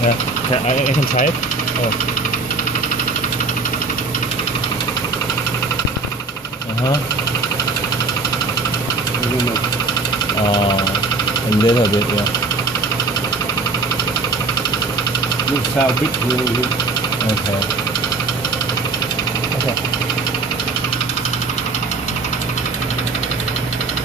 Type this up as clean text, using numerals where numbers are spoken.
Yeah, I can try it. Oh. Uh-huh. I don't know. A little bit, yeah. Looks how big really is. Okay.